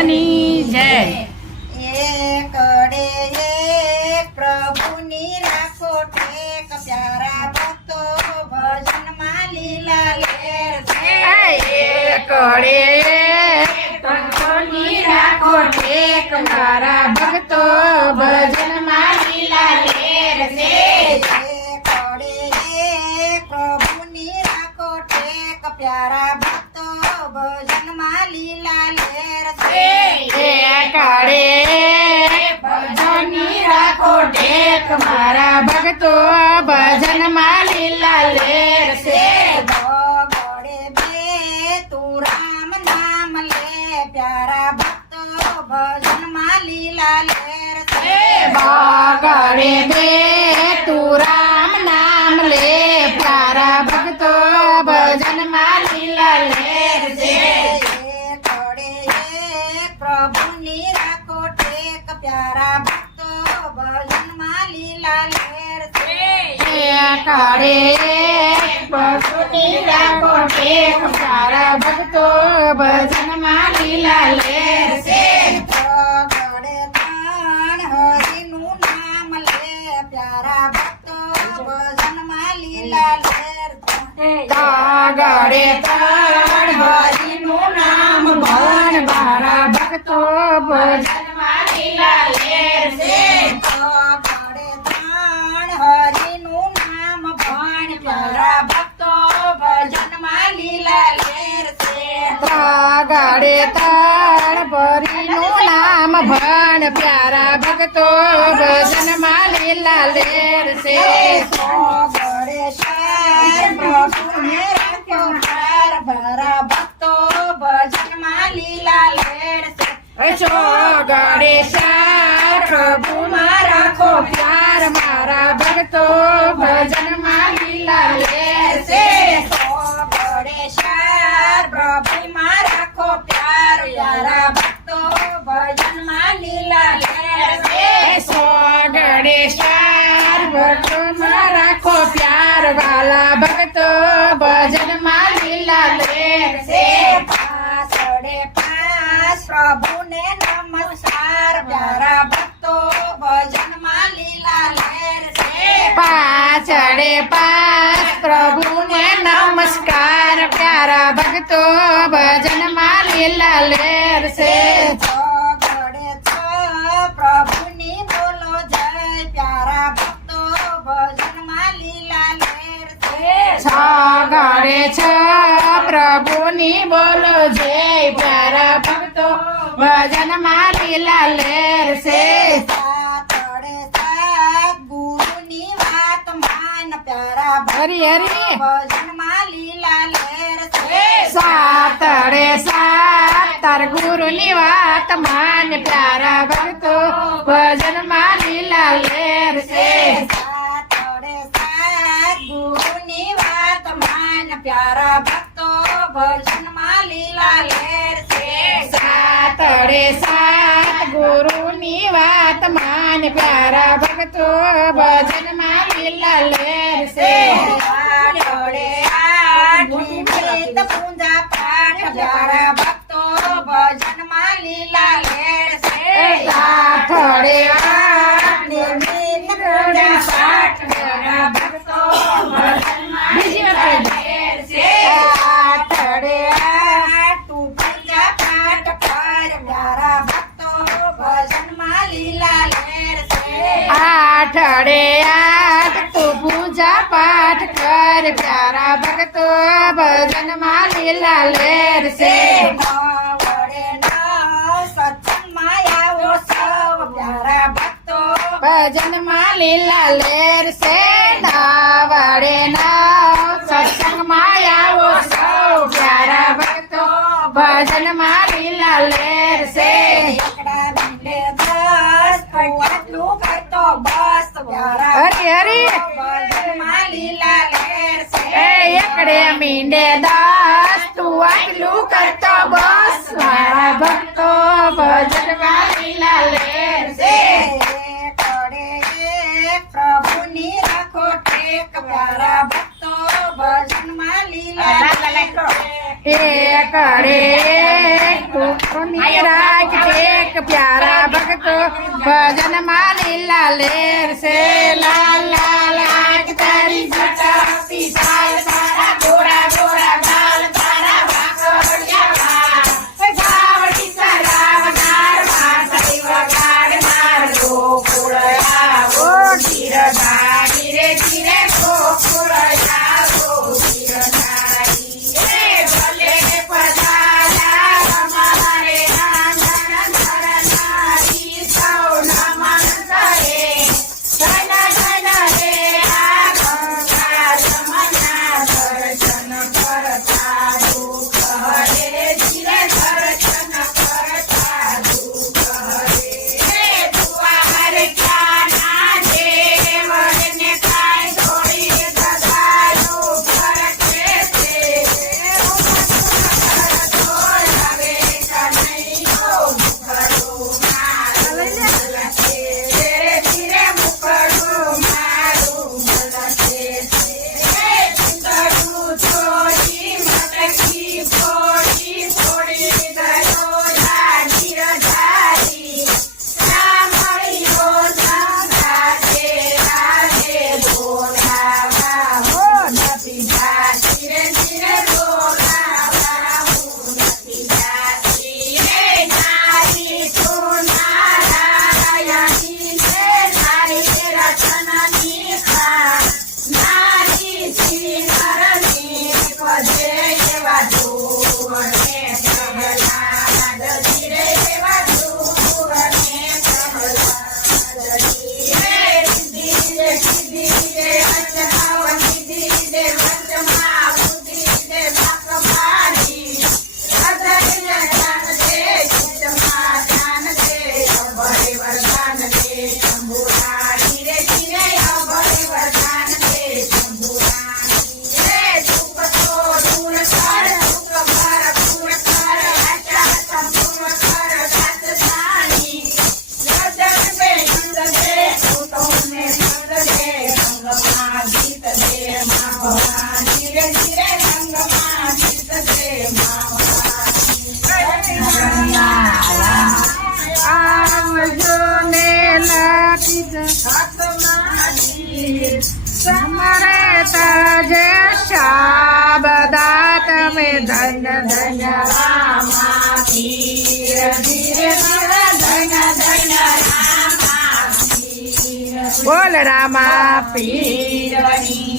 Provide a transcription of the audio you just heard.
માતાની જય. એક ડે એક પ્રભુની રાખો ટેક. પ્યારા ભક્તો ભજનમાં લીલા લેર છે. એક ડે પ્રભુની રાખો ટેક. મારા ભક્તો ભજન ભજનમાં લીલા લેર છે એકડે ભજનની રાખો ટેક મારા ભક્તો ભજનમાં લીલા લેર છે બગડે બે તું રામ નામ લે પ્યારા ભક્તો ભજનમાં લીલા લેર છે બગડે બે તું રામ કાળે ભક્તોની રાખો ટેક. પ્યારા ભક્તો ભજનમાં લીલા ગળે તાણ પરીનું નામ ભણ પ્યારા ભક્તો ભજનમાં લીલા છે. ભજનમાં લીલા લેર છે. છો ગણેશાર પ્યાર મારા ભક્તો ભજનમાં લીલા વાલા ભક્તો ભજનમાં લીલા લેર છે પાછળે પાસ પ્રભુને નમસ્કાર પ્યારા ભક્તો ભજનમાં લીલા લેર છે પાછળે પાસ પ્રભુને નમસ્કાર પ્યારા ભક્તો ભજનમાં લીલા લેર છે સાગરે છે પ્રભુની બોલો જય પ્યારા ભક્તો ભજનમાં લીલા લેર છે સાતડે સાત ગુરુની વાત માન પ્યારા હરી હરી ભજનમાં લીલા લેર છે સાતડે સાત તાર ગુરુની વાત માન પ્યારા ભક્તો ભજનમાં લીલા લેર છે માન પ્યારા ભક્તો ભજનમાં લીલા લેર છે સાતડે સાત ગુરુની વાત માન પ્યારા ભક્તો ભજનમાં લીલા લેર છે આઠડે આઠ નિમિત્ત પૂજા પાઠ પ્યારા ભક્તો ભજનમાં લીલા आठड़े आठ, तू पूजा पाठ कर। प्यारा भगत भजन माली लालेर से। भजन माली लालेर से। नावड़े ना सत्संग माया वो सौ। प्यारा भक्तो, भजन माली लालेर से। બસ પ્યારા હરી હરી ભજનમાં લીલા લેર એ છે એકડે મીંડે દાસ તું આટલું કરતો બસ મારા ભક્તો ભજનમાં લીલા લેર છે એકડે એક પ્રભુની રાખો ટેક પ્યારા ભક્તો ભજનમાં લીલા લેર છે को पुण्य राज प्यारा भगत को भजन माली लालेर से लाल लाल आज तारी ધન ધન રામા ધીર ધન ધન રામા બોલ રામા પીરણી